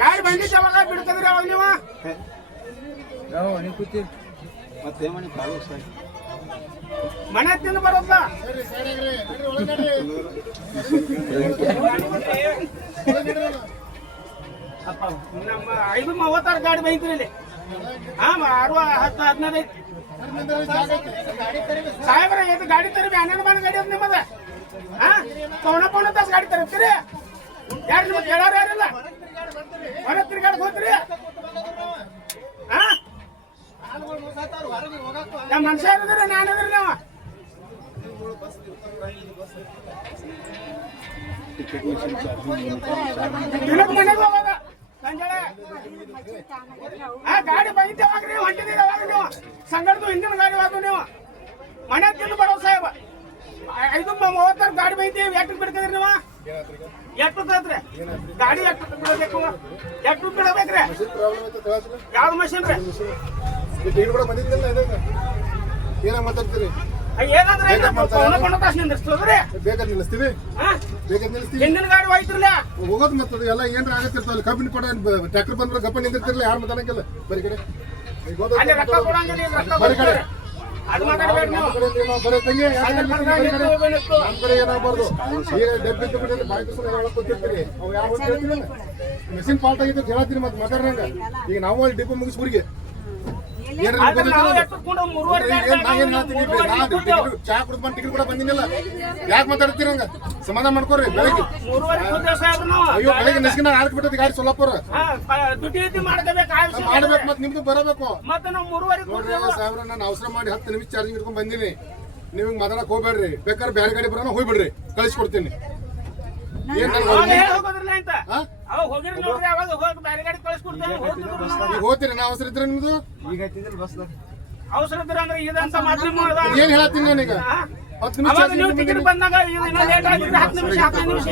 ಗಾಡಿ ಬಂದಿ ಚವಾಗ ಬಿಡ್ತದ್ರಿ ಅವಾಗ ನೀವು ಮತ್ತೆ ಮನೆ ತಿಂದು ಬರೋದ ನಮ್ಮ 5:36 ಗಾಡಿ ಬೈತ್ರಿ ಇಲ್ಲಿ 10-15 ಸಾಹೇಬ್ರ ಇದು ಗಾಡಿ ತರಬಿ 12 ಮನೆ ಗಾಡಿ ಅದ ನಿಮ್ಮದ ಪೌಣ ತಾಸು ಗಾಡಿ ತರತ್ತೀರಿ ಯಾರು ನಿಮಗೆ ಹೇಳೋರು ಯಾರಿಲ್ಲ ಹೊರ ತಿರ್ಗಾಡ್ ಹೋಗ್ತೀರಿ ನಮ್ಮ ಮನುಷ್ಯ ಇರಿದ್ರಿ ನಾನಿದ್ರಿ ನೀವು ದಿನಕ್ಕೆ ಮನೆಗೆ ಹೋಗೋದ ಸಂಜೆ ಗಾಡಿ ಬೈತೆ ಯಾವಾಗ್ರಿ ಹೊಂಟಿದ್ದೀರಿ ಯಾವಾಗ ನೀವು ಸಂಗಡದು ಹಿಂದಿನ ಗಾಡಿ ಹೋದ್ರು ನೀವು ಮನೆ ತಿಂದು ಬರೋ ಸಾಹೇಬ 5:36 ಗಾಡಿ ಬೈತೀವಿ ಎಷ್ಟು ಬಿಡ್ತಿದ್ರಿ ನೀವು ಎಷ್ಟು ಬಿಡ್ತೈತ್ರಿ ಗಾಡಿ ಎಷ್ಟು ಬಿಡಬೇಕು ಎಷ್ಟು ಬಿಡಬೇಕ್ರಿ ಯಾವ್ದು ಮಷೀನ್ ರೀ ಏನ ಮಾತಾಡ್ತೀರಿ ಹಿಂದಿನ ಗಾಡಿ ಹೋಯ್ತಿರ್ಲ ಹೋಗೋದ್ ಮತ್ತದ ಎಲ್ಲ ಏನ್ರ ಆಗತ್ತಿರ್ತಾವ ಕಂಪನಿ ಕೊಡ ಟ್ರ್ಯಾಕ್ಟರ್ ಬಂದ್ರೆ ಗಪ್ಪ ನಿಂತಿರ್ತಿರ್ಲ ಯಾರು ಮಾತಾಡಂಗಿಲ್ಲ ಬರೀ ಕಡೆ ಬರೀ ಕಡೆ ಅದು ಮಾತಾಡ್ಬೇಡಿ ನೀವು ಬರೀ ತಂಗಿ ನಮ್ಮ ಕಡೆ ಏನಾಗಬಾರ್ದು ಈಗ ಡಬ್ಬಿ ಬಿಟ್ಟು ಬಾಯಿ ಕೂತಿರ್ತೀರಿ ಅವು ಯಾವ ಹೇಳ್ತೀರಿ ಮೆಷಿನ್ ಫಾಲ್ಟ್ ಆಗಿತ್ತು ಹೇಳ್ತೀನಿ ಮತ್ತೆ ಮಾತಾಡ್ರಂಗ ಈಗ ನಾವು ಅಲ್ಲಿ ಡಿಪೋ ಮುಗಿಸ್ ಊರಿಗೆ ಚಾ ಕುಡ್ದು ಟಿಕೆಟ್ ಕೂಡ ಬಂದಿನಿಲ್ಲ ಯಾಕೆ ಮಾತಾಡ್ತೀರಂಗ ಸಮಾಧಾನ ಮಾಡ್ಕೋರಿ ಬೆಳಗ್ಗೆ ಅಯ್ಯೋ ಬೆಳಗ್ಗೆ ನಸ್ಕಿನ ಹಾಕಿ ಬಿಟ್ಟದ ಗಾಡಿ ಸೊಲ್ಲಾಪುರ ಮಾಡ್ಬೇಕು ಮತ್ತೆ ನಿಮ್ದು ಬರಬೇಕು ಸಾಹೇಬ್ರ ನಾನು ಅವಸರ ಮಾಡಿ 10 ನಿಮಿಷ ಚಾರ್ಜಿಂಗ್ ಇಟ್ಕೊಂಡ್ ಬಂದಿನಿ ನೀವು ಮಾತಾಡಕ್ ಹೋಗ್ಬೇಡ್ರಿ ಬೇಕಾದ್ರೆ ಬೇರೆ ಗಾಡಿ ಬರೋಣ ಹೋಗ್ಬಿಡ್ರಿ ಕಳಿಸ್ಕೊಡ್ತೀನಿ ಹೋಗ್ತೀರಿ ನಾ ಅವಸರ ಇದ್ರೆ ನಿಮ್ದು ಅವಸರ ಇದ್ರೆ ಅಂದ್ರೆ ಇದಂತ ಏನ್ ಹೇಳತ್ತೀನಿ ನಾನೀಗ 10 ನಿಮಿಷ ಬಂದಾಗ 10 ನಿಮಿಷ 15 ನಿಮಿಷ